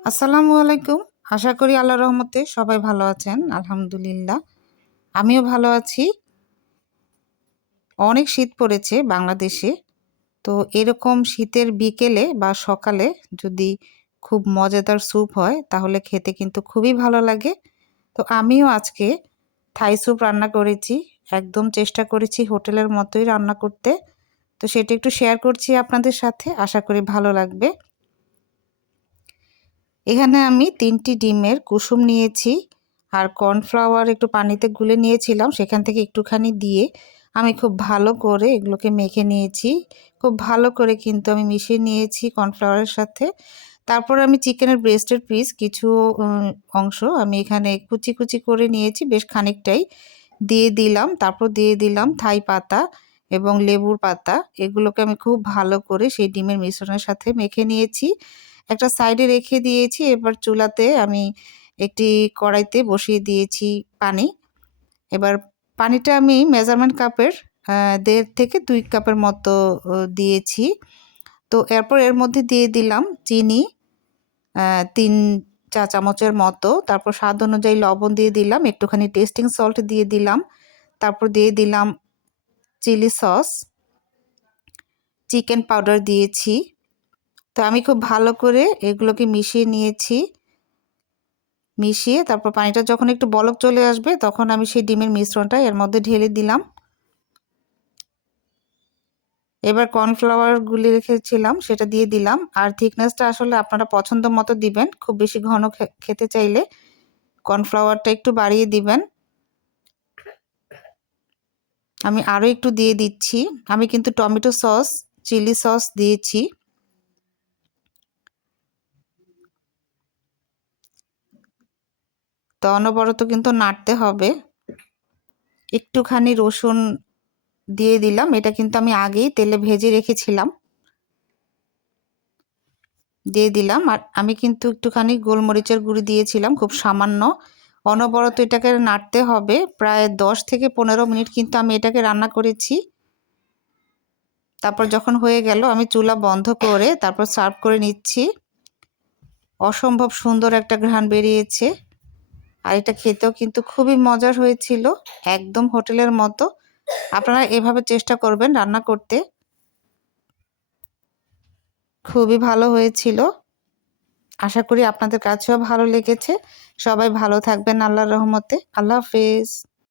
আসসালামু আলাইকুম। আশা করি আল্লাহর রহমতে সবাই ভালো আছেন। আলহামদুলিল্লাহ। আমিও ভালো আছি। অনেক শীত পড়েছে বাংলাদেশে। তো এরকম শীতের বিকেলে বা সকালে যদি খুব মজাদার স্যুপ হয় তাহলে খেতে কিন্তু খুবই ভালো লাগে। তো আমিও আজকে থাই স্যুপ রান্না করেছি। একদম চেষ্টা করেছি হোটেলের মতোই রান্না করতে। তো সেটা একটু শেয়ার করছি আপনাদের সাথে। আশা করি ভালো লাগবে। এখানে আমি ৩টি ডিমের কুসুম নিয়েছি আর কর্নফ্লাওয়ার একটু পানিতে গুলে নিয়েছিলাম, সেখান থেকে একটুখানি দিয়ে আমি খুব ভালো করে এগুলোকে মেখে নিয়েছি। খুব ভালো করে কিন্তু আমি মিশিয়ে নিয়েছি কর্নফ্লাওয়ারের সাথে। তারপর আমি চিকেনের ব্রেস্টের পিস কিছু অংশ আমি এখানে কুচি কুচি করে নিয়েছি, বেশ খানিকটাই দিয়ে দিলাম। তারপর দিয়ে দিলাম থাই পাতা এবং লেবুর পাতা। এগুলোকে আমি খুব ভালো করে সেই ডিমের মিশ্রণের সাথে মেখে নিয়েছি। একটা সাইডে রেখে দিয়েছি। এবার চুলাতে আমি একটি কড়াইতে বসিয়ে দিয়েছি পানি। এবার পানিটা আমি মেজারমেন্ট কাপের ১.৫ থেকে ২ কাপের মতো দিয়েছি। তো এরপর এর মধ্যে দিয়ে দিলাম চিনি ৩ চা চামচের মতো। তারপর স্বাদ অনুযায়ী লবণ দিয়ে দিলাম, একটুখানি টেস্টিং সল্ট দিয়ে দিলাম। তারপর দিয়ে দিলাম চিলি সস, চিকেন পাউডার দিয়েছি। তো আমি খুব ভালো করে এগুলোকে মিশিয়ে নিয়েছি। মিশিয়ে তারপর পানিটা যখন একটু বলক চলে আসবে তখন আমি সেই ডিমের মিশ্রণটা এর মধ্যে ঢেলে দিলাম। এবার কর্নফ্লাওয়ার গুলি রেখেছিলাম সেটা দিয়ে দিলাম। আর থিকনেসটা আসলে আপনারা পছন্দ মতো দিবেন। খুব বেশি ঘন খেতে চাইলে কর্নফ্লাওয়ারটা একটু বাড়িয়ে দিবেন। আমি আরও একটু দিয়ে দিচ্ছি। আমি কিন্তু টমেটো সস, চিলি সস দিয়েছি। তো অনবরত কিন্তু নাড়তে হবে। একটুখানি রসুন দিয়ে দিলাম, এটা কিন্তু আমি আগেই তেলে ভেজে রেখেছিলাম। দিয়ে দিলাম। আর আমি কিন্তু একটুখানি গোলমরিচের গুঁড়ি দিয়েছিলাম, খুব সামান্য। অনবরত এটাকে নাড়তে হবে। প্রায় ১০ থেকে ১৫ মিনিট কিন্তু আমি এটাকে রান্না করেছি। তারপর যখন হয়ে গেল আমি চুলা বন্ধ করে তারপর সার্ভ করে নিচ্ছি। অসম্ভব সুন্দর একটা ঘ্রাণ বেরিয়েছে। আর এটা খেতেও কিন্তু খুবই মজার হয়েছিল, একদম হোটেলের মতো। আপনারা এভাবে চেষ্টা করবেন রান্না করতে, খুবই ভালো হয়েছিল। আশা করি আপনাদের কাছেও ভালো লেগেছে। সবাই ভালো থাকবেন আল্লাহর রহমতে। আল্লাহ হাফেজ।